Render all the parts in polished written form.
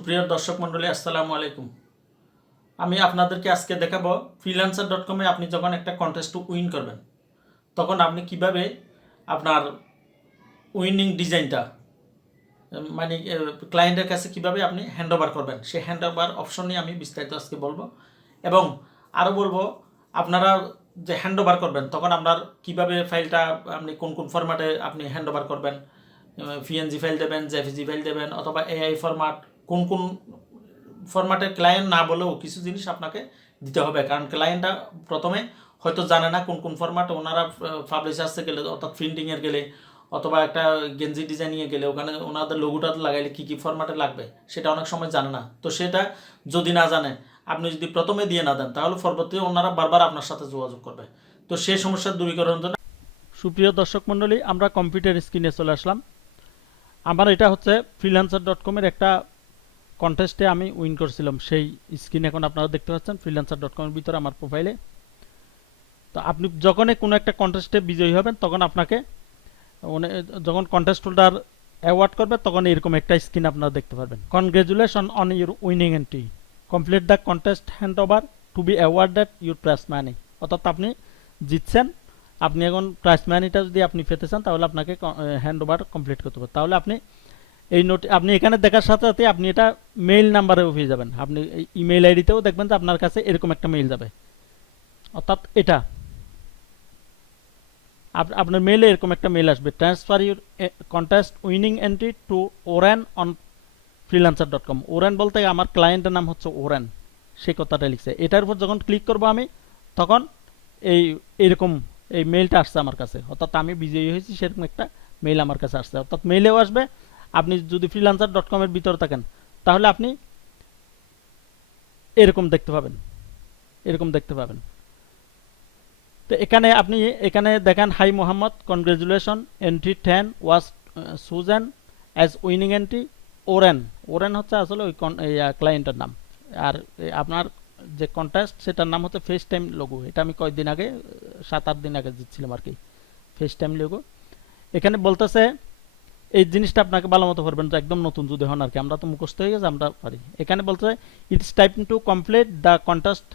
সুপ্রিয় দর্শক মণ্ডলী, আসসালামু আলাইকুম। আমি আপনাদেরকে আজকে দেখাবো freelancer.com-এ আপনি যখন একটা কন্টেস্ট উইন করবেন তখন আপনি কিভাবে আপনার উইনিং ডিজাইনটা মানে ক্লায়েন্টের কাছে কিভাবে আপনি হ্যান্ডওভার করবেন, সেই হ্যান্ডওভার অপশন নিয়ে আমি বিস্তারিত আজকে বলবো। এবং আরও বলবো আপনারা যে হ্যান্ডওভার করবেন তখন আপনার কিভাবে ফাইলটা আপনি কোন কোন ফরম্যাটে আপনি হ্যান্ডওভার করবেন, পিএনজি ফাইল দেবেন, জেপিজি ফাইল দেবেন, অথবা এআই ফরম্যাট, কোন কোন ফরম্যাটে ক্লায়েন্ট না বলেও কিছু জিনিস আপনাকে দিতে হবে। কারণ ক্লায়েন্টটা প্রথমে হয়তো জানে না কোন কোন ফরম্যাটে ওনারা পাবলিশার্সে গেলে, অর্থাৎ প্রিন্টিংয়ের গেলে অথবা একটা গেঞ্জি ডিজাইনিংয়ে গেলে ওখানে ওনাদের লোগোটা লাগাইলে কী কী ফরম্যাটে লাগবে সেটা অনেক সময় জানে না। তো সেটা যদি না জানে, আপনি যদি প্রথমে দিয়ে না দেন তাহলে পরবর্তী ওনারা বারবার আপনার সাথে যোগাযোগ করবে। তো সেই সমস্যার দূরীকরণের জন্য সুপ্রিয় দর্শক মণ্ডলী, আমরা কম্পিউটার স্ক্রিনে চলে আসলাম। আমার এটা হচ্ছে freelancer.com-এর একটা কন্টেস্টে আমি উইন করছিলাম, সেই স্ক্রিন এখন আপনারা দেখতে পাচ্ছেন freelancer.com-এর ভিতরে আমার প্রোফাইলে। তো আপনি যখনই কোনো একটা কন্টেস্টে বিজয়ী হবেন তখন আপনাকে যখন কন্টেস্ট হোল্ডার অ্যাওয়ার্ড করবে তখন এরকম একটা স্ক্রিন আপনারা দেখতে পারবেন। Congratulation on your winning entry, complete the contest hand over to be awarded your prize money. অর্থাৎ আপনি জিতছেন, আপনি এখন প্রাইজ মানিটা যদি আপনি পেতে চান তাহলে আপনাকে হ্যান্ড ওভার কমপ্লিট করতে হবে। তাহলে আপনি এই নোট আপনি এখানে দেখার সাথে সাথে আপনি এটা মেইল নাম্বারেও পেয়ে যাবেন। আপনি ইমেইল আইডিতেও দেখবেন যে আপনার কাছে এরকম একটা মেইল যাবে, অর্থাৎ এটা আপনার মেইলে এরকম একটা মেইল আসবে, transfer your contest winning entry to Oren on freelancer.com। Oren বলতে আমার ক্লায়েন্টের নাম হচ্ছে ওরেন, সেই কথাটা লিখছে। এটার উপর যখন ক্লিক করবো আমি তখন এইরকম এই মেইলটা আসছে আমার কাছে, অর্থাৎ আমি বিজয়ী হয়েছি সেরকম একটা মেইল আমার কাছে আসছে। অর্থাৎ মেইলেও আসবে, আপনি যদি freelancer.com-এর ভিতরে থাকেন তাহলে আপনি এরকম দেখতে পাবেন, এরকম দেখতে পাবেন। তো এখানে দেখেন, hi Mohammad, congratulation, entry 10 was chosen as winning entry Oren. Oren হচ্ছে আসলে ওই ক্লায়েন্টের নাম। আর আপনার যে কন্টেস্ট সেটার নাম হচ্ছে ফেস টাইম লোগো। এটা আমি কয়েকদিন আগে 7-8 দিন আগে জিতছিলাম আর কি, ফেস টাইম লোগো। এখানে বলতেছে এই জিনিসটা আপনাকে ভালো মতো করবেন, তো একদম নতুন যদি হন আর কি, আমরা তো মুখস্থ হয়ে গেছে, আমরা পারি। এখানে বলতে it's time to complete the contest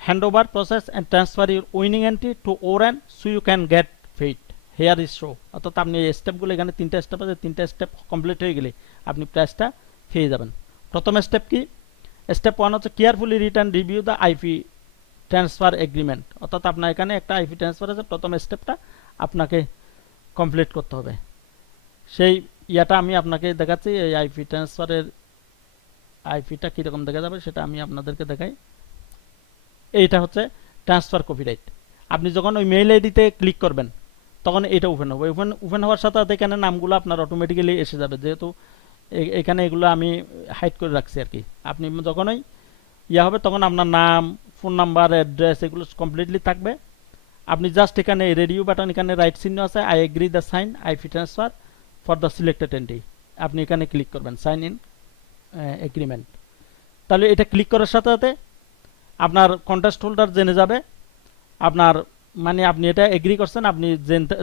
handover process and transfer your winning entry to ওরেন so you can get paid here is show. অর্থাৎ আপনি এই স্টেপগুলো, এখানে 3টা স্টেপ আছে, 3টা স্টেপ কমপ্লিট হয়ে গেলে আপনি প্রাইসটা পেয়ে যাবেন। প্রথম স্টেপ কি? স্টেপ 1 হচ্ছে carefully return review the IP transfer agreement. অর্থাৎ আপনার এখানে একটা আইপি ট্রান্সফার আছে, প্রথম স্টেপটা আপনাকে কমপ্লিট করতে হবে। সেই ইয়াটা আমি আপনাকে দেখাচ্ছি, এই আইপি ট্রান্সফারের আইপিটা কীরকম দেখা যাবে সেটা আমি আপনাদেরকে দেখাই। এইটা হচ্ছে ট্রান্সফার কপিরাইট। আপনি যখন ওই মেইল আইডিতে ক্লিক করবেন তখন এটা ওপেন হবে। ওপেন হওয়ার সাথে সাথে এখানে নামগুলো আপনার অটোমেটিক্যালি এসে যাবে, যেহেতু এখানে এগুলো আমি হাইড করে রাখছি আর কি। আপনি যখনই ইয়া হবে তখন আপনার নাম, ফোন নাম্বার, অ্যাড্রেস এগুলো কমপ্লিটলি থাকবে। আপনি জাস্ট এখানে রেডিও বাটন, এখানে রাইট চিহ্ন আছে, I agree the sign IP transfer for the selected entry, আপনি এখানে ক্লিক করবেন, সাইন ইন এগ্রিমেন্ট। তাহলে এটা ক্লিক করার সাথে সাথে আপনার কন্টেস্ট হোল্ডার জেনে যাবে আপনার, মানে আপনি এটা এগ্রি করছেন, আপনি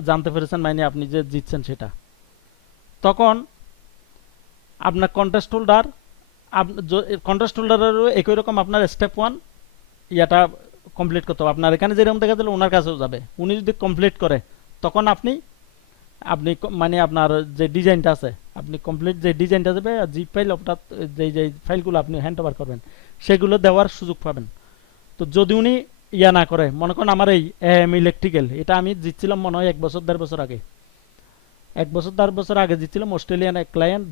জানতে পেরেছেন, মানে আপনি যে জিতছেন সেটা। তখন আপনার কন্টেস্ট হোল্ডারেরও একই রকম আপনার স্টেপ 1 ইয়াটা কমপ্লিট করতে হবে। আপনার এখানে যেরকম দেখা দিল ওনার কাছেও যাবে, উনি যদি কমপ্লিট করে তখন আপনি মানে আপনার যে ডিজাইনটা আছে, আপনি কমপ্লিট যে ডিজাইনটা যাবে জিপ ফাইল, অর্থাৎ যে ফাইলগুলো আপনি হ্যান্ড ওভার করবেন সেগুলো দেওয়ার সুযোগ পাবেন। তো যদি উনি ইয়া না করে, মনে করেন আমার এই ইলেকট্রিক্যাল, এটা আমি জিতছিলাম মনে হয় 1 বছর 1.5 বছর আগে, 1 বছর 1.5 বছর আগে জিতছিলাম। অস্ট্রেলিয়ান এক ক্লায়েন্ট,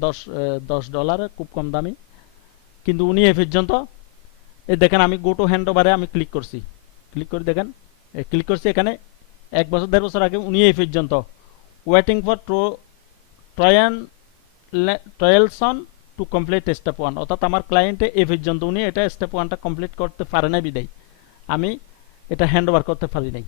$10, খুব কম দামি। কিন্তু উনি এ পর্যন্ত এই দেখেন, আমি গো টু হ্যান্ড ওভারে আমি ক্লিক করছি, ক্লিক করে দেখেন ক্লিক করছি, এখানে 1 বছর 1.5 বছর আগে উনি এই পর্যন্ত waiting for Trialson to complete step 1। অর্থাৎ আমার ক্লায়েন্টে এ পর্যন্ত উনি এটা স্টেপ 1টা কমপ্লিট করতে পারে না, বিদায় আমি এটা হ্যান্ড ওভার করতে পারি নাই।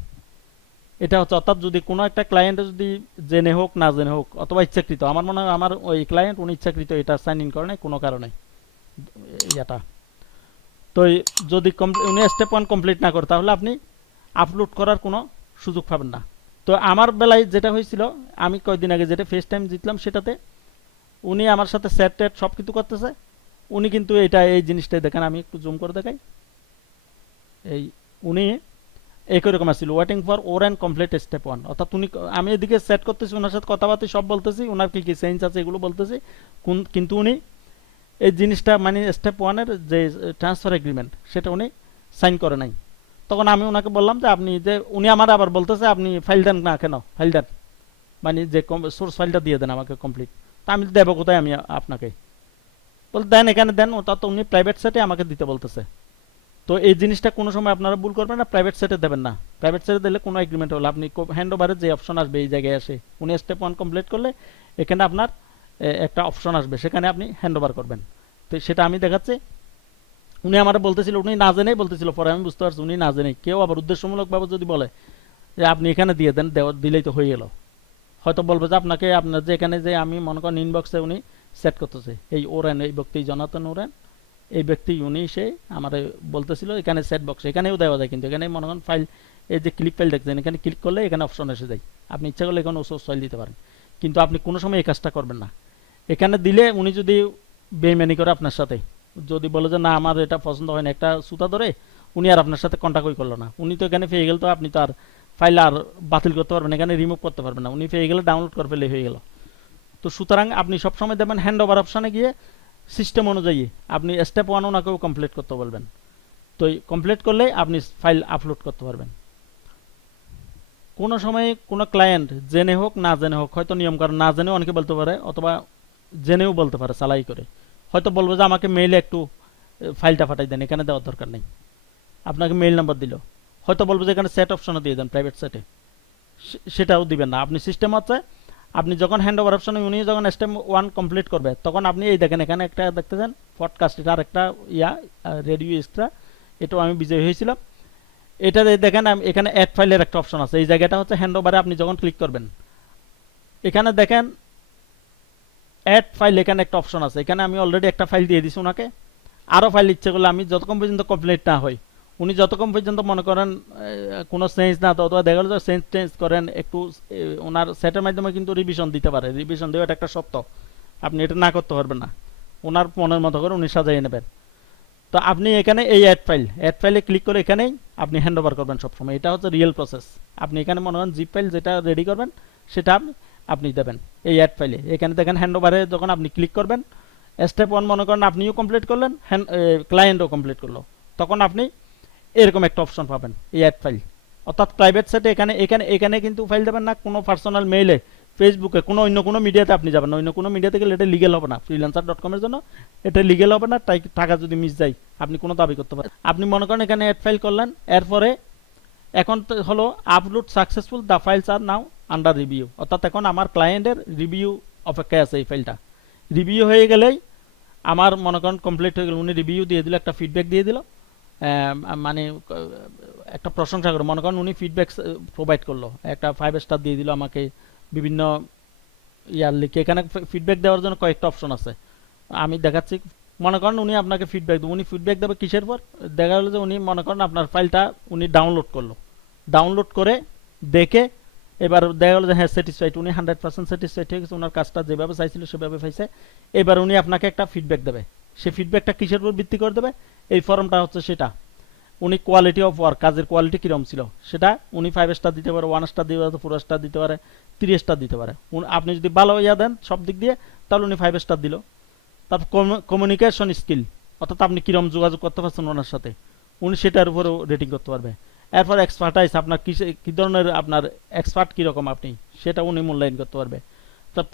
এটা হচ্ছে, অর্থাৎ যদি কোনো একটা ক্লায়েন্টে যদি জেনে হোক না জেনে হোক অথবা ইচ্ছাকৃত, আমার মনে হয় আমার ওই ক্লায়েন্ট উনি ইচ্ছাকৃত এটা সাইন ইন করে নাই কোনো কারণে এটা। তো যদি উনি স্টেপ 1 কমপ্লিট না করে তাহলে আপনি আপলোড করার কোনো সুযোগ পাবেন না। তো আমার বেলায় যেটা হয়েছিল, আমি কয়েকদিন আগে যেটা ফেস টাইম জিতলাম সেটাতে উনি আমার সাথে চ্যাট ট্যাট সব কিছু করতেছে, উনি কিন্তু এটা এই জিনিসটাই দেখেন, আমি একটু জুম করে দেখাই। এই উনি একই রকম আসছিল, waiting for or and complete step 1, অর্থাৎ উনি, আমি এদিকে সেট করতেছি, ওনার সাথে কথাবার্তা সব বলতেছি, ওনার কি কি চেঞ্জ আছে এগুলো বলতেছি, কিন্তু উনি এই জিনিসটা মানে স্টেপ 1-এর যে ট্রান্সফার এগ্রিমেন্ট সেটা উনি সাইন করে নাই। তখন আমি ওনাকে বললাম যে আপনি যে, উনি আমার আবার বলতেছে আপনি ফাইল দেন না কেন, ফাইল দেন মানে যে সোর্স ফাইলটা দিয়ে দেন আমাকে কমপ্লিট। তা আমি দেবো কোথায় আমি আপনাকে, বল দেন এখানে দেন, ওটা তো উনি প্রাইভেট সেটে আমাকে দিতে বলতেছে। তো এই জিনিসটা কোনো সময় আপনারা ভুল করবেন না, প্রাইভেট সেটে দেবেন না। প্রাইভেট সেটে দিলে কোনো এগ্রিমেন্ট হলে আপনি হ্যান্ড ওভারের যে অপশন আসবে এই জায়গায় আসে, উনি স্টেপ 1 কমপ্লিট করলে এখানে আপনার একটা অপশন আসবে, সেখানে আপনি হ্যান্ড ওভার করবেন। তো সেটা আমি দেখাচ্ছি। উনি আমার বলতেছিল, উনি না জেনেই বলতেছিল, পরে আমি বুঝতে পারছি উনি না জেনেই। কেউ আবার উদ্দেশ্যমূলকভাবে যদি বলে যে আপনি এখানে দিয়ে দেন, দিলেই তো হয়ে গেল, হয়তো বলবে যে আপনাকে, আপনার যে এখানে যে আমি মনে করেন ইনবক্সে উনি সেট করতেছে, এই ওরেন, এই ব্যক্তি জনাতন ওরেন, এই ব্যক্তি উনি সে আমার বলতেছিল এখানে সেট বক্স, এখানেও দেওয়া যায়, কিন্তু এখানে মনে করেন ফাইল, এই যে ক্লিক ফাইল দেখছেন, এখানে ক্লিক করলে এখানে অপশন এসে যায়, আপনি ইচ্ছা করলে এখানে সোর্স ফাইল দিতে পারেন। কিন্তু আপনি কোনো সময় এই কাজটা করবেন না। এখানে দিলে উনি যদি বেইমানি করে আপনার সাথে, যদি বলে যে না আমার এটা পছন্দ হয় না, একটা সুতা ধরে, উনি আর আপনার সাথে কন্ট্যাক্টই করলো না, উনি তো এখানে পেয়ে গেল, তো আপনি তো আর ফাইল আর বাতিল করতে পারবেন, এখানে রিমুভ করতে পারবেন না, উনি পেয়ে গেলে ডাউনলোড করে ফেলে হয়ে গেল। তো সুতরাং আপনি সবসময় দেবেন হ্যান্ড ওভার অপশানে গিয়ে সিস্টেম অনুযায়ী আপনি স্টেপ 1 ওনাকেও কমপ্লিট করতে বলবেন। তো কমপ্লিট করলে আপনি ফাইল আপলোড করতে পারবেন। কোনো সময় কোনো ক্লায়েন্ট জেনে হোক না জেনে হোক, হয়তো নিয়মকানুন না জেনেও অনেকে বলতে পারে, অথবা জেনেও বলতে পারে চালাই করে, হয়তো বলবো যে আমাকে মেইলে একটু ফাইলটা পাঠাই দেন, এখানে দেওয়ার দরকার নেই, আপনাকে মেইল নাম্বার দিল, হয়তো বলবো যে এখানে সেট অপশনে দিয়ে দেন প্রাইভেট সেটে, সেটাও দিবেন না। আপনি সিস্টেম হচ্ছে, আপনি যখন হ্যান্ড ওভার অপশনে উনি যখন স্টেপ 1 কমপ্লিট করবে, তখন আপনি এই দেখেন এখানে একটা দেখতেছেন পডকাস্ট, এটা আর একটা রেডিও এক্সট্রা, এটাও আমি বিজয়ী হয়েছিলাম। এটা দেখেন এখানে অ্যাড ফাইলের একটা অপশন আছে, এই জায়গাটা হচ্ছে হ্যান্ড ওভারে আপনি যখন ক্লিক করবেন, এখানে দেখেন অ্যাড ফাইল, এখানে একটা অপশন আছে, এখানে আমি অলরেডি একটা ফাইল দিয়ে দিছি ওনাকে, আরও ফাইল ইচ্ছে করলে আমি যতক্ষণ পর্যন্ত কমপ্লিট না হয়, উনি যতক্ষণ পর্যন্ত মনে করেন কোনো চেঞ্জ না, অথবা দেখা গেল যে চেঞ্জ করেন একটু, ওনার সেটের মাধ্যমে কিন্তু রিভিশন দিতে পারে, রিভিশন দেওয়া এটা একটা সত্য, আপনি এটা না করতে পারবেন না, ওনার মনের মতো করে উনি সাজাইয়ে নেবেন। তো আপনি এখানে এই অ্যাড ফাইলে ক্লিক করে এখানেই আপনি হ্যান্ড ওভার করবেন সবসময়, এটা হচ্ছে রিয়েল প্রসেস। আপনি এখানে মনে করেন জিপ ফাইল যেটা রেডি করবেন সেটা আপনি দেবেন এই অ্যাড ফাইলে, এখানে দেখেন হ্যান্ড ওভারে যখন আপনি ক্লিক করবেন, স্টেপ 1 মনে করেন আপনিও কমপ্লিট করলেন, ক্লায়েন্টও কমপ্লিট করলো, তখন আপনি এরকম একটা অপশন পাবেন এই অ্যাড ফাইল, অর্থাৎ প্রাইভেট সেটে এখানে এখানে এখানে কিন্তু ফাইল দেবেন না, কোনো পার্সোনাল মেইলে, ফেসবুকে, কোনো অন্য কোনো মিডিয়াতে আপনি যাবেন না, অন্য কোনো মিডিয়াতে গেলে এটা লিগেল হবে না, freelancer.com এর জন্য এটা লিগেল হবে না, তাই টাকা যদি মিস যায় আপনি কোনো দাবি করতে পারেন। আপনি মনে করেন এখানে অ্যাড ফাইল করলেন, এরপরে এখন হলো upload successful, the files are now under review, অর্থাৎ এখন আমার ক্লায়েন্টের রিভিউ অপেক্ষায় আছে, এই ফাইলটা রিভিউ হয়ে গেলেই আমার মনে করেন কমপ্লিট হয়ে গেল, উনি রিভিউ দিয়ে দিল, একটা ফিডব্যাক দিয়ে দিল, মানে একটা প্রশংসা করে, মনে করেন উনি ফিডব্যাক প্রোভাইড করলো, একটা 5 স্টার দিয়ে দিল আমাকে, বিভিন্ন লিখে, এখানে ফিডব্যাক দেওয়ার জন্য কয়েকটা অপশন আছে, আমি দেখাচ্ছি। মনে করেন উনি আপনাকে ফিডব্যাক দেবে, উনি ফিডব্যাক দেবে কিসের পর, দেখা গেলো যে উনি মনে করেন আপনার ফাইলটা উনি ডাউনলোড করলো, ডাউনলোড করে দেখে এবার দেখা গেলো যে হ্যাঁ স্যাটিসফাইড, উনি 100% স্যাটিসফাইড হয়ে গেছে, ওনার কাজটা যেভাবে চাইছিল সেভাবে পাইছে, এবার উনি আপনাকে একটা ফিডব্যাক দেবে, সে ফিডব্যাকটা কিসের উপর ভিত্তি করে দেবে, এই ফর্মটা হচ্ছে সেটা, উনি কোয়ালিটি অফ ওয়ার্ক, কাজের কোয়ালিটি কীরকম ছিল সেটা উনি 5 স্টার দিতে পারে, 1 স্টার দিতে পারে, 4 স্টার দিতে পারে, 3 স্টার দিতে পারে, আপনি যদি ভালো দেন সব দিক দিয়ে তাহলে উনি 5 স্টার দিল। তারপর কমিউনিকেশন স্কিল, অর্থাৎ আপনি কীরকম যোগাযোগ করতে পারছেন ওনার সাথে, উনি সেটার উপরেও রেটিং করতে পারবে। এরপর এক্সপার্টাইজ, আপনার কী ধরনের, আপনার এক্সপার্ট কীরকম আপনি, সেটা উনি মূল্যায়ন করতে পারবে। তার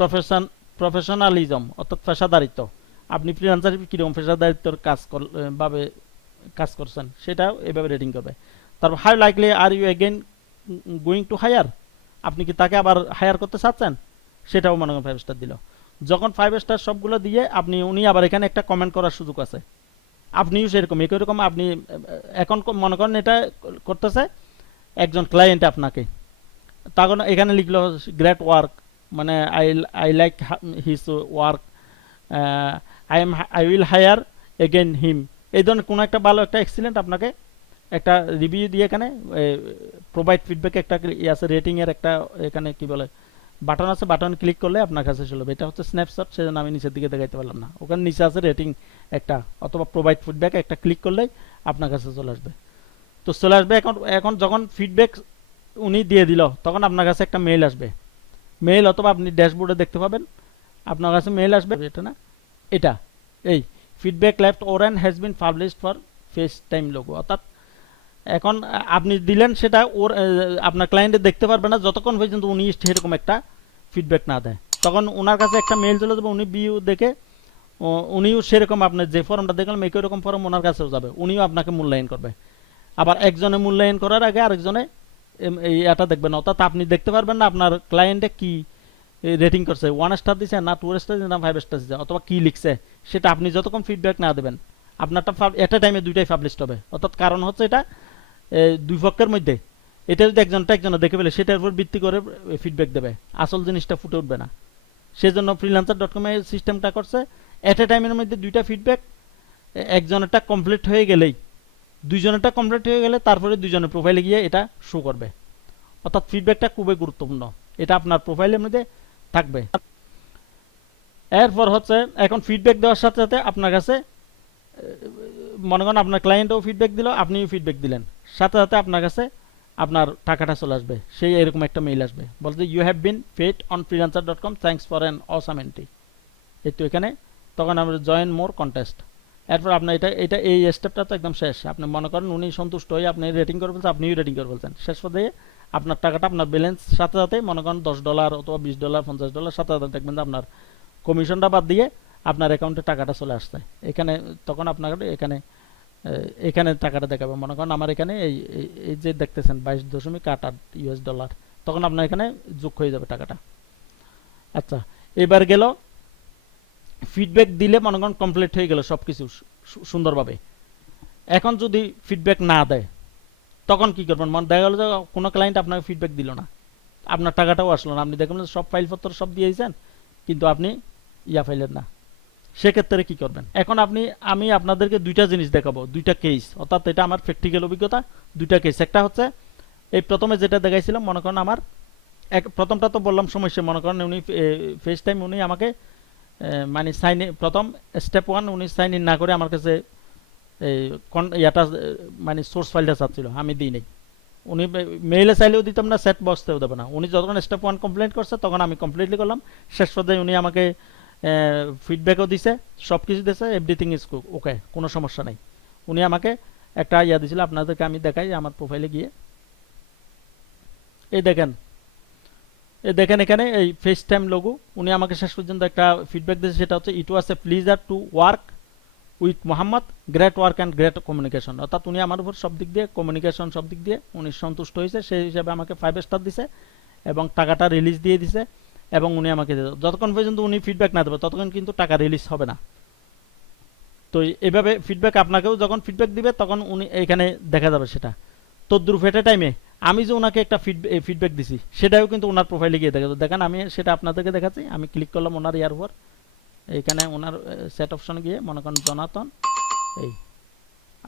প্রফেশনালিজম, অর্থাৎ পেশাদারিত্ব, আপনি ফ্রিল্যান্সার কীরকম পেশাদারিত্বর কাজ করছেন সেটাও এভাবে রেটিং করবে। তারপর how likely are you again going to hire, আপনি কি তাকে আবার হায়ার করতে চাচ্ছেন, সেটাও মনে করেন 5 স্টার দিল। যখন 5 স্টার সবগুলো দিয়ে উনি আবার এখানে একটা কমেন্ট করার সুযোগ আছে, আপনিও সেরকম একই রকম, আপনি এখন মনে করেন এটা করতেছে একজন ক্লায়েন্ট আপনাকে, তখন এখানে লিখলো গ্রেট ওয়ার্ক, মানে I like his work, I will hire again him, এই ধরনের কোনো একটা ভালো একটা এক্সিলেন্ট আপনাকে একটা রিভিউ দিয়ে এখানে প্রোভাইড ফিডব্যাক, একটা আছে রেটিংয়ের একটা এখানে কি বলে বাটন আছে, বাটন ক্লিক করলে আপনার কাছে চলে যাবে। এটা হচ্ছে স্ন্যাপশট, সেজন্য আমি নিচের দিকে দেখাইতে পারলাম না। ওখানে নিচে আছে রেটিং একটা অথবা প্রোভাইড ফিডব্যাক, একটা ক্লিক করলেই আপনার কাছে চলে আসবে। তো চলে আসবে। এখন এখন যখন ফিডব্যাক উনি দিয়ে দিল তখন আপনার কাছে একটা মেইল আসবে। মেইল অথবা আপনি ড্যাশবোর্ডে দেখতে পাবেন আপনার কাছে মেইল আসবে। এটা না, এটা এই feedback left Oren has been published for face time logo. অর্থাৎ এখন আপনি দিলেন সেটা ওর আপনার ক্লায়েন্টে দেখতে পারবে না যতক্ষণ পর্যন্ত উনি সেরকম একটা ফিডব্যাক না দেয়। তখন ওনার কাছে একটা মেইল চলে যাবে, উনি ভিউ দেখে উনিও সেরকম আপনার যে ফর্মটা দেখলাম একই রকম ফর্ম ওনার কাছেও যাবে, উনিও আপনাকে মূল্যায়ন করবে। আবার একজনে মূল্যায়ন করার আগে আরেকজনে এটা দেখবেন। অর্থাৎ আপনি দেখতে পারবেন না আপনার ক্লায়েন্টে কি রেটিং করছে, 1 স্টার দিছে না 2 স্টার দিছে না 5 স্টার দিছে অথবা কি লিখছে, সেটা আপনি যতক্ষণ ফিডব্যাক না দেবেন আপনারটা এট এ টাইমে দুইটাই পাবলিশ হবে। অর্থাৎ কারণ হচ্ছে এটা দুই পক্ষের মধ্যে, এটা যদি একজনটা একজনে দেখে ফেলে সেটার উপর ভিত্তি করে ফিডব্যাক দেবে, আসল জিনিসটা ফুটে উঠবে না। সেজন্য freelancer.com এর সিস্টেমটা করছে এট এ টাইমের মধ্যে দুইটা ফিডব্যাক, একজনেরটা কমপ্লিট হয়ে গেলেই দুইজনেরটা কমপ্লিট হয়ে গেলে তারপরে দুইজনের প্রোফাইলে গিয়ে এটা শো করবে। অর্থাৎ ফিডব্যাকটা খুবই গুরুত্বপূর্ণ, এটা আপনার প্রোফাইলের মধ্যে থাকবে। এরপর হচ্ছে এখন ফিডব্যাক দেওয়ার সাথে সাথে আপনার কাছে মনে করেন আপনার ক্লায়েন্টও ফিডব্যাক দিল, আপনিও ফিডব্যাক দিলেন, সাথে সাথে আপনার কাছে আপনার টাকাটা চলে আসবে। সেই এরকম একটা মেইল আসবে বলতে you have been paid on freelancer.com thanks for an awesome entry. এই তো এখানে তখন আমরা জয়েন মোর কন্টেস্ট। এরপর আপনার এটা এটা এই স্টেপটা তো একদম শেষ। আপনি মনে করেন উনি সন্তুষ্ট হয়ে আপনি রেটিং করে বলছেন, আপনিও রেটিং করে বলছেন, শেষ পর্যায়ে আপনার টাকাটা আপনার ব্যালেন্স সাথে সাথে মনে করেন $10 অথবা $20 $50 সাথে সাথে দেখবেন যে আপনার কমিশনটা বাদ দিয়ে আপনার অ্যাকাউন্টে টাকাটা চলে আসছে। এখানে তখন আপনার এখানে এখানে টাকাটা দেখাবে। মনে করেন আমার এখানে এই যে দেখতেছেন $22.88 তখন আপনার এখানে যোগ হয়ে যাবে টাকাটা। আচ্ছা, এবার গেল ফিডব্যাক দিলে মনে করেন কমপ্লিট হয়ে গেল সব কিছু সুন্দরভাবে। এখন যদি ফিডব্যাক না দেয় তখন কি করবেন? মনে দেখা গেল যে কোনো ক্লায়েন্ট আপনাকে ফিডব্যাক দিল না, আপনার টাকাটাও আসলো না, আপনি দেখবেন সব ফাইলপত্র সব দিয়েছেন কিন্তু আপনি ফাইলের না, সেক্ষেত্রে কি করবেন? এখন আমি আপনাদেরকে দুইটা জিনিস দেখাবো, দুইটা কেস। অর্থাৎ এটা আমার প্র্যাকটিক্যাল অভিজ্ঞতা, দুইটা কেস। একটা হচ্ছে এই প্রথমে যেটা দেখাইছিলাম, মনে করেন আমার প্রথমটা তো বললাম সমস্যা। মনে করেন উনি ফেস টাইম উনি আমাকে মানে সাইন প্রথম স্টেপ 1 উনি সাইন ইন না করে আমার কাছে ইয়াটা মানে সোর্স ফাইলটা চাচ্ছিল, আমি দিই নাই। উনি মেইলে চাইলেও দিতাম না, সেট বক্সতেও দেবো না। উনি যখন স্টেপ 1 কমপ্লেন করছে তখন আমি কমপ্লিটলি করলাম। শেষ পর্যায়ে উনি আমাকে ফিডব্যাকও দিছে, সব কিছু দিয়েছে, এভরিথিং ইজ ওকে, কোনো সমস্যা নেই। উনি আমাকে একটা ইয়া দিয়েছিল, আপনাদেরকে আমি দেখাই আমার প্রোফাইলে গিয়ে। এই দেখেন এখানে এই ফেস টাইম লোগো উনি আমাকে শেষ পর্যন্ত একটা ফিডব্যাক দিয়েছে, সেটা হচ্ছে it was a pleasure to work with Mohammad, great work and great communication. অর্থাৎ উনি আমার উপর সব দিক দিয়ে কমিউনিকেশন সব দিক দিয়ে উনি সন্তুষ্ট হয়েছে, সেই হিসাবে আমাকে 5 স্টার দিছে এবং টাকাটা রিলিজ দিয়ে দিছে। এবং উনি আমাকে যতক্ষণ পর্যন্ত উনি ফিডব্যাক না দেবে ততক্ষণ কিন্তু টাকা রিলিজ হবে না। তো এভাবে ফিডব্যাক আপনাকেও যখন ফিডব্যাক দিবে তখন উনি এখানে দেখা যাবে সেটা। তদ্রুপ এট এ টাইমে আমি যে ওনাকে একটা ফিডব্যাক দিছি সেটাও কিন্তু ওনার প্রোফাইলে গিয়ে দেখা যাবে। দেখেন আমি সেটা আপনাদেরকে দেখাচ্ছি। আমি ক্লিক করলাম ওনার ইয়ার উপর, এইখানে ওনার সেট অপশনে গিয়ে মনে করেন জনাতন এই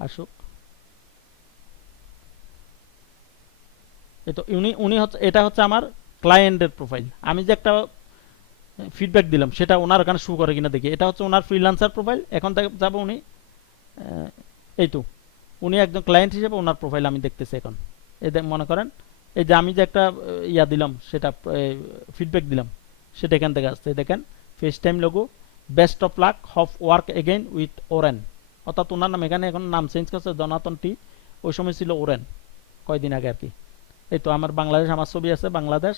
আসুক। এই তো উনি হচ্ছে, এটা হচ্ছে আমার ক্লায়েন্টের প্রোফাইল। আমি যে একটা ফিডব্যাক দিলাম সেটা ওনার ওখানে শো করে কিনা দেখি। এটা হচ্ছে ওনার ফ্রিল্যান্সার প্রোফাইল। এখন যাবো উনি এই তো উনি একজন ক্লায়েন্ট হিসেবে ওনার প্রোফাইল আমি দেখতেছি এখন। এই মনে করেন এই যে আমি যে একটা ইয়া দিলাম সেটা ফিডব্যাক দিলাম সেটা এখান থেকে আসছে। দেখেন face time logo, best of luck, hop work again with Oren. অর্থাৎ ওনার নাম এখানে এখন নাম চেঞ্জ করছে, জনাতন টি, ওই সময় ছিল ওরেন, কয়দিন আগে আর কি। এই তো আমার বাংলাদেশ, আমার ছবি আছে বাংলাদেশ,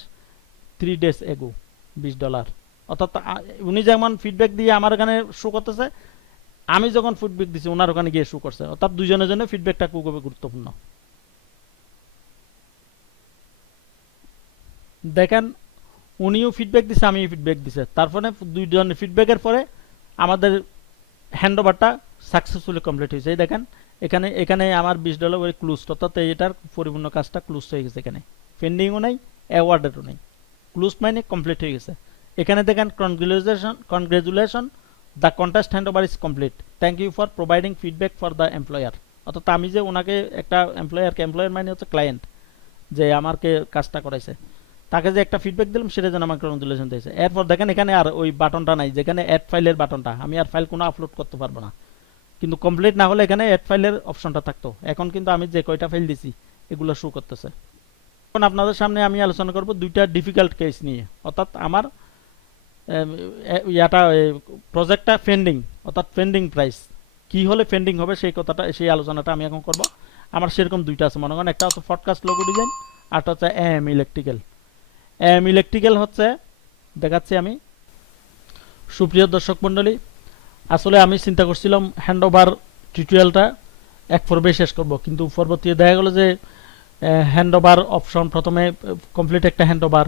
3 days এগো, $20। অর্থাৎ উনি যেমন ফিডব্যাক দিয়ে আমার এখানে শো করতেছে, আমি যখন ফিডব্যাক দিছি ওনার ওখানে গিয়ে শো করছে। অর্থাৎ দুজনের জন্য ফিডব্যাকটা খুবই গুরুত্বপূর্ণ। দেখেন উনিও ফিডব্যাক দিছে, আমিও ফিডব্যাক দিছে, তারপরে দুইজনের ফিডব্যাকের পরে আমাদের হ্যান্ডওভারটা সাকসেসফুলি কমপ্লিট হয়েছে। এই দেখেন এখানে আমার $20 ওই ক্লোজ, অর্থাৎ এটার পরিপূর্ণ কাজটা ক্লোজ হয়ে গেছে। এখানে পেন্ডিংও নাই, অ্যাওয়ার্ডেরও নেই, ক্লোজ মানে কমপ্লিট হয়ে গেছে। এখানে দেখেন congratulation, the contest handover is complete, thank you for providing feedback for the employer. অর্থাৎ আমি যে ওনাকে একটা এমপ্লয়ার মানে হচ্ছে ক্লায়েন্ট যে আমাকে কাজটা করাইছে, তাকে যে একটা ফিডব্যাক দিলাম সেটা যেন আমার কংগ্রেচুলেশন দিয়েছে। এরপর দেখেন এখানে আর ওই বাটনটা নাই, যেখানে অ্যাড ফাইলের বাটনটা, আমি আর ফাইল কোনো আপলোড করতে পারবো না। কিন্তু কমপ্লিট না হলে এখানে অ্যাড ফাইলের অপশনটা থাকতো। এখন কিন্তু আমি যে কয়টা ফাইল দিছি এগুলো শো করতেছে। এখন আপনাদের সামনে আমি আলোচনা করব দুইটা ডিফিকাল্ট কেস নিয়ে, অর্থাৎ আমার ইয়াটা প্রজেক্টটা পেন্ডিং, অর্থাৎ পেন্ডিং প্রাইস কি হলে পেন্ডিং হবে সেই কথাটা, সেই আলোচনাটা আমি এখন করব। আমার সেরকম দুইটা আছে মনে করেন, একটা হচ্ছে পডকাস্ট লোগো ডিজাইন, আরটা হচ্ছে এম ইলেকট্রিক্যাল। এম ইলেকট্রিক্যাল হচ্ছে দেখাচ্ছি আমি। সুপ্রিয় দর্শক মণ্ডলী, আসলে আমি চিন্তা করছিলাম হ্যান্ডওভার টিউটোরিয়ালটা এক পর্বে শেষ করব, কিন্তু পরবর্তীতে দেখা গেল যে হ্যান্ডওভার অপশন প্রথমে কমপ্লিট একটা হ্যান্ডওভার,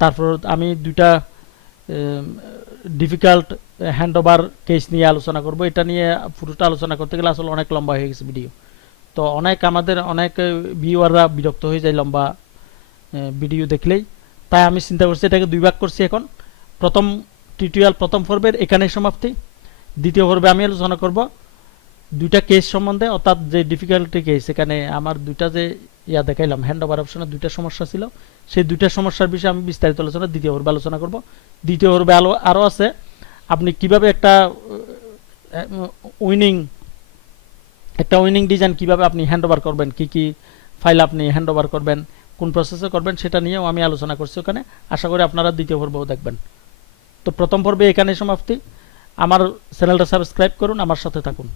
তারপর আমি দুইটা ডিফিকাল্ট হ্যান্ডওভার কেস নিয়ে আলোচনা করব। এটা নিয়ে পুরোটা আলোচনা করতে গেলে আসলে অনেক লম্বা হয়ে গেছে ভিডিও, তো আমাদের অনেক ভিউয়াররা বিরক্ত হয়ে যায় লম্বা ভিডিও দেখলেই। তাই আমি চিন্তা করছি এটাকে দুই ভাগ করছি। এখন প্রথম টিউটোরিয়াল প্রথম পর্বের এখানে সমাপ্তি, দ্বিতীয় পর্বে আমি আলোচনা করব দুইটা কেস সম্বন্ধে, অর্থাৎ যে ডিফিকাল্টি কেস, এখানে আমার দুইটা যে দেখাইলাম হ্যান্ডওভার অপশনে দুইটা সমস্যা ছিল, সেই দুইটা সমস্যার বিষয়ে আমি বিস্তারিত আলোচনা দ্বিতীয় পর্বে আলোচনা করব। দ্বিতীয় পর্বে আরও আছে আপনি কিভাবে একটা উইনিং ডিজাইন কিভাবে আপনি হ্যান্ডওভার করবেন, কি কি ফাইল আপনি হ্যান্ডওভার করবেন, কোন প্রসেসে করবেন, সেটা নিয়েও আমি আলোচনা করছি ওখানে। আশা করি আপনারা দ্বিতীয় পর্বও দেখবেন। তো প্রথম পর্বে এখানে সমাপ্তি। আমার চ্যানেলটা সাবস্ক্রাইব করুন, আমার সাথে থাকুন।